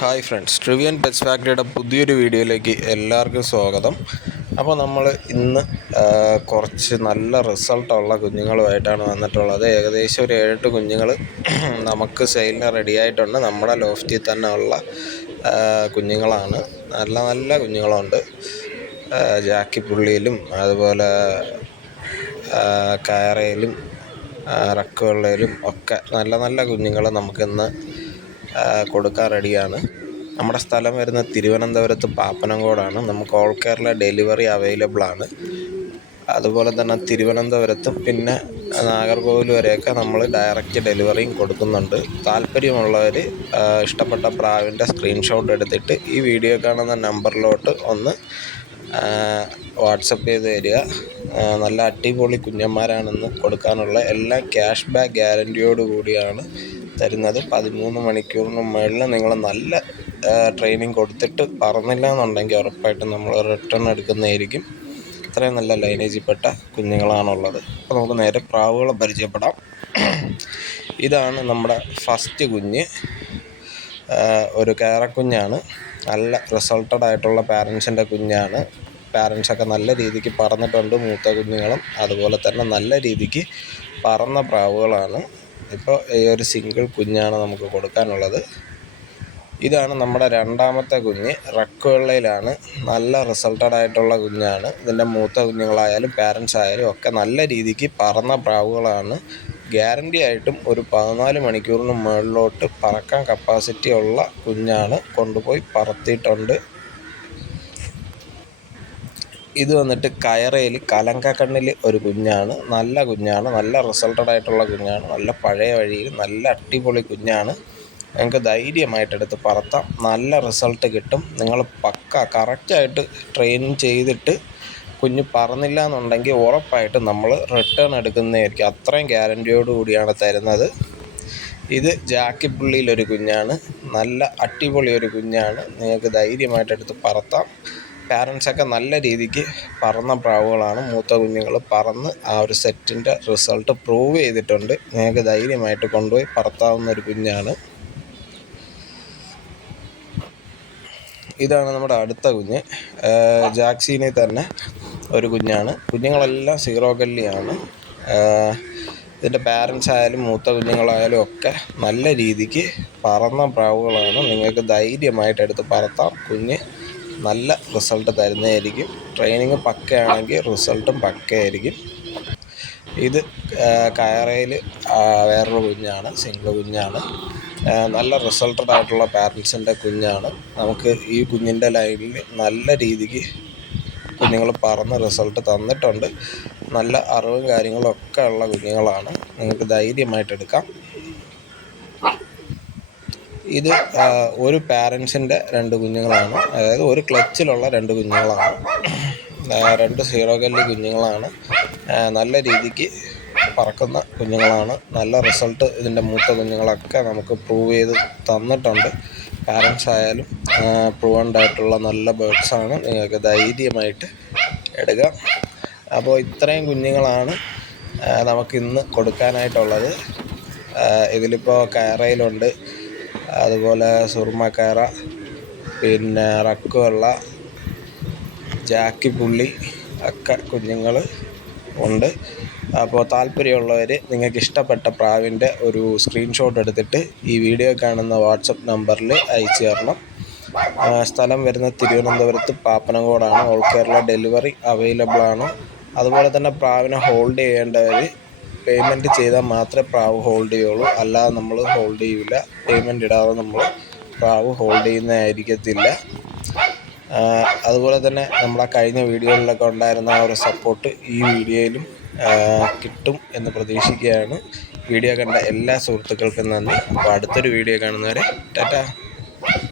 Hi friends ട്രിവിയൻ pets ഫാക്ടറിയുടെ പുതിയൊരു വീഡിയോയിലേക്ക് എല്ലാവർക്കും സ്വാഗതം. അപ്പോൾ നമ്മൾ ഇന്ന് കുറച്ച് നല്ല റിസൾട്ടുള്ള കുഞ്ഞുങ്ങളുമായിട്ടാണ് വന്നിട്ടുള്ളത്. ഏകദേശം ഒരു ഏഴെട്ട് കുഞ്ഞുങ്ങൾ നമുക്ക് സെയിലിന് റെഡി ആയിട്ടുണ്ട്. നമ്മുടെ ലോഫ്റ്റിൽ തന്നെ ഉള്ള കുഞ്ഞുങ്ങളാണ്. നല്ല നല്ല കുഞ്ഞുങ്ങളുണ്ട്. ജാക്കി പുള്ളിയിലും അതുപോലെ കയറയിലും റക്കുകളിലും ഒക്കെ നല്ല നല്ല കുഞ്ഞുങ്ങൾ നമുക്കിന്ന് കൊടുക്കാൻ റെഡിയാണ് നമ്മുടെ സ്ഥലം വരുന്നത് തിരുവനന്തപുരത്ത് പാപ്പനംകോടാണ്. നമുക്ക് ഓൾ കേരള ഡെലിവറി അവൈലബിൾ ആണ്. അതുപോലെ തന്നെ തിരുവനന്തപുരത്തും പിന്നെ നാഗർകോവിൽ വരെയൊക്കെ നമ്മൾ ഡയറക്റ്റ് ഡെലിവറിയും കൊടുക്കുന്നുണ്ട്. താല്പര്യമുള്ളവർ ഇഷ്ടപ്പെട്ട പ്രാവിന്റെ സ്ക്രീൻഷോട്ട് എടുത്തിട്ട് ഈ വീഡിയോ കാണുന്ന നമ്പറിലോട്ട് ഒന്ന് വാട്സപ്പ് ചെയ്ത് തരിക. നല്ല അടിപൊളി കുഞ്ഞന്മാരാണെന്ന് കൊടുക്കാനുള്ള എല്ലാം ക്യാഷ് ബാക്ക് ഗ്യാരന്റിയോട് കൂടിയാണ് തരുന്നത് പതിമൂന്ന് മണിക്കൂറിന് മുകളിൽ നിങ്ങൾ നല്ല ട്രെയിനിങ് കൊടുത്തിട്ട് പറന്നില്ല എന്നുണ്ടെങ്കിൽ ഉറപ്പായിട്ടും നമ്മൾ റിട്ടേൺ എടുക്കുന്നതായിരിക്കും. ഇത്രയും നല്ല ലൈനേജിൽപ്പെട്ട കുഞ്ഞുങ്ങളാണുള്ളത്. അപ്പോൾ നമുക്ക് നേരെ പ്രാവുകളെ പരിചയപ്പെടാം. ഇതാണ് നമ്മുടെ ഫസ്റ്റ് കുഞ്ഞ്. ഒരു കേരക്കുഞ്ഞാണ്. നല്ല റിസൾട്ടഡ് ആയിട്ടുള്ള പാരൻസിന്റെ കുഞ്ഞാണ്. പാരൻസൊക്കെ നല്ല രീതിക്ക് പറന്നിട്ടുണ്ട് മൂത്ത കുഞ്ഞുങ്ങളും. അതുപോലെ തന്നെ നല്ല രീതിക്ക് പറന്ന പ്രാവുകളാണ്. ഇപ്പോൾ ഈ ഒരു സിംഗിൾ കുഞ്ഞാണ് നമുക്ക് കൊടുക്കാനുള്ളത്. ഇതാണ് നമ്മുടെ രണ്ടാമത്തെ കുഞ്ഞ്. റക്കുവെള്ളയിലാണ്. നല്ല റിസൾട്ടഡ് ആയിട്ടുള്ള കുഞ്ഞാണ്. ഇതിന്റെ മൂത്ത കുഞ്ഞുങ്ങളായാലും പാരൻസ് ആയാലും ഒക്കെ നല്ല രീതിക്ക് പറന്ന പ്രാവുകളാണ്. ഗ്യാരണ്ടി ആയിട്ടും ഒരു പതിനാല് മണിക്കൂറിന് മുകളിലോട്ട് പറക്കാൻ കപ്പാസിറ്റി ഉള്ള കുഞ്ഞാണ് കൊണ്ടുപോയി പറത്തിയിട്ടുണ്ട്. ഇത് വന്നിട്ട് കയറയിൽ കലങ്കക്കണ്ണിൽ ഒരു കുഞ്ഞാണ്. നല്ല കുഞ്ഞാണ്. നല്ല റിസൾട്ടഡ് ആയിട്ടുള്ള കുഞ്ഞാണ്. നല്ല പഴയ വഴിയിൽ നല്ല അടിപൊളി കുഞ്ഞാണ്. നിങ്ങൾക്ക് ധൈര്യമായിട്ടെടുത്ത് പറത്താം. നല്ല റിസൾട്ട് കിട്ടും. നിങ്ങൾ പക്ക കറക്റ്റായിട്ട് ട്രെയിനിങ് ചെയ്തിട്ട് കുഞ്ഞ് പറന്നില്ല എന്നുണ്ടെങ്കിൽ ഉറപ്പായിട്ടും നമ്മൾ റിട്ടേൺ എടുക്കുന്നതായിരിക്കും. അത്രയും ഗ്യാരന്റിയോട് കൂടിയാണ് തരുന്നത്. ഇത് ജാക്കി ജാക്കിപ്പുള്ളിയിലൊരു കുഞ്ഞാണ്. നല്ല അടിപൊളി ഒരു കുഞ്ഞാണ്. നിങ്ങൾക്ക് ധൈര്യമായിട്ടെടുത്ത് പറത്താം. പാരൻസൊക്കെ നല്ല രീതിക്ക് പറന്ന പ്രാവുകളാണ്. മൂത്ത കുഞ്ഞുങ്ങൾ പറന്ന് ആ ഒരു സെറ്റിന്റെ റിസൾട്ട് പ്രൂവ് ചെയ്തിട്ടുണ്ട്. ഞങ്ങൾക്ക് ധൈര്യമായിട്ട് കൊണ്ടുപോയി പറത്താവുന്ന ഒരു കുഞ്ഞാണ്. ഇതാണ് നമ്മുടെ അടുത്ത കുഞ്ഞ്. ജാക്സീനിൽ തന്നെ ഒരു കുഞ്ഞാണ്. കുഞ്ഞുങ്ങളെല്ലാം സീറോ കല്ലിയാണ്. ഇതിന്റെ പാരൻസ് ആയാലും മൂത്ത കുഞ്ഞുങ്ങളായാലും ഒക്കെ നല്ല രീതിക്ക് പറന്ന പ്രാവുകളാണ്. നിങ്ങൾക്ക് ധൈര്യമായിട്ട് എടുത്ത് പറത്താം. കുഞ്ഞ് നല്ല റിസൾട്ട് തരുന്നതായിരിക്കും. ട്രെയിനിങ് പക്കയാണെങ്കിൽ റിസൾട്ടും പക്കയായിരിക്കും. ഇത് കയറയിൽ വേറൊരു കുഞ്ഞാണ് സിംഗിൾ കുഞ്ഞാണ്. നല്ല റിസൾട്ടഡ് ആയിട്ടുള്ള പാരൻസിന്റെ കുഞ്ഞാണ്. നമുക്ക് ഈ കുഞ്ഞിന്റെ ലൈനിൽ നല്ല രീതിക്ക് കുഞ്ഞുങ്ങൾ പറന്ന് റിസൾട്ട് തന്നിട്ടുണ്ട്. നല്ല അറിവും കാര്യങ്ങളും ഒക്കെ ഉള്ള കുഞ്ഞുങ്ങളാണ്. നിങ്ങൾക്ക് ധൈര്യമായിട്ട് എടുക്കാം. ഇത് ഒരു പാരൻസിന്റെ രണ്ട് കുഞ്ഞുങ്ങളാണ്. അതായത് ഒരു ക്ലച്ചിലുള്ള രണ്ട് കുഞ്ഞുങ്ങളാണ്. രണ്ട് സീറോ കല്ല് കുഞ്ഞുങ്ങളാണ്. നല്ല രീതിക്ക് പറക്കുന്ന കുഞ്ഞുങ്ങളാണ്. നല്ല റിസൾട്ട് ഇതിന്റെ മൂത്ത കുഞ്ഞുങ്ങളൊക്കെ നമുക്ക് പ്രൂവ് ചെയ്ത് തന്നിട്ടുണ്ട്. പാരൻസ് ആയാലും പ്രൂവൻഡ് ആയിട്ടുള്ള നല്ല ബേഡ്സാണ് നിങ്ങൾക്ക് ധൈര്യമായിട്ട് എടുക്കാം. അപ്പോൾ ഇത്രയും കുഞ്ഞുങ്ങളാണ് നമുക്കിന്ന് കൊടുക്കാനായിട്ടുള്ളത്. ഇതിലിപ്പോൾ കയറയിലുണ്ട്. അതുപോലെ സുർമ കയറ പിന്നെ റക്കുവെള്ള ജാക്കിപ്പുള്ളി ഒക്കെ കുഞ്ഞുങ്ങൾ ഉണ്ട്. അപ്പോൾ താല്പര്യമുള്ളവർ നിങ്ങൾക്ക് ഇഷ്ടപ്പെട്ട പ്രാവിന്റെ ഒരു സ്ക്രീൻഷോട്ട് എടുത്തിട്ട് ഈ വീഡിയോ കാണുന്ന വാട്സപ്പ് നമ്പറിൽ അയച്ചു തരണം. സ്ഥലം വരുന്ന തിരുവനന്തപുരത്ത് പാപ്പനംകോടാണ്. ഓൾ കേരള ഡെലിവറി അവൈലബിൾ ആണ് അതുപോലെ തന്നെ പ്രാവിനെ ഹോൾഡ് ചെയ്യേണ്ടവർ പേയ്മെന്റ് ചെയ്താൽ മാത്രമേ പ്രാവ് ഹോൾഡ് ചെയ്യുള്ളൂ. അല്ലാതെ നമ്മൾ ഹോൾഡ് ചെയ്യില്ല പേയ്മെന്റ് ഇടാതെ നമ്മൾ പ്രാവ് ഹോൾഡ് ചെയ്യുന്നതായിരിക്കത്തില്ല അതുപോലെ തന്നെ നമ്മളെ കഴിഞ്ഞ വീഡിയോകളിലൊക്കെ ഉണ്ടായിരുന്ന ആ ഒരു സപ്പോർട്ട് ഈ വീഡിയോയിലും കിട്ടും എന്ന് പ്രതീക്ഷിക്കുകയാണ്. വീഡിയോ കണ്ട എല്ലാ സുഹൃത്തുക്കൾക്കും നന്ദി. അപ്പോൾ അടുത്തൊരു വീഡിയോ കാണുന്നവരെ ടാറ്റാ.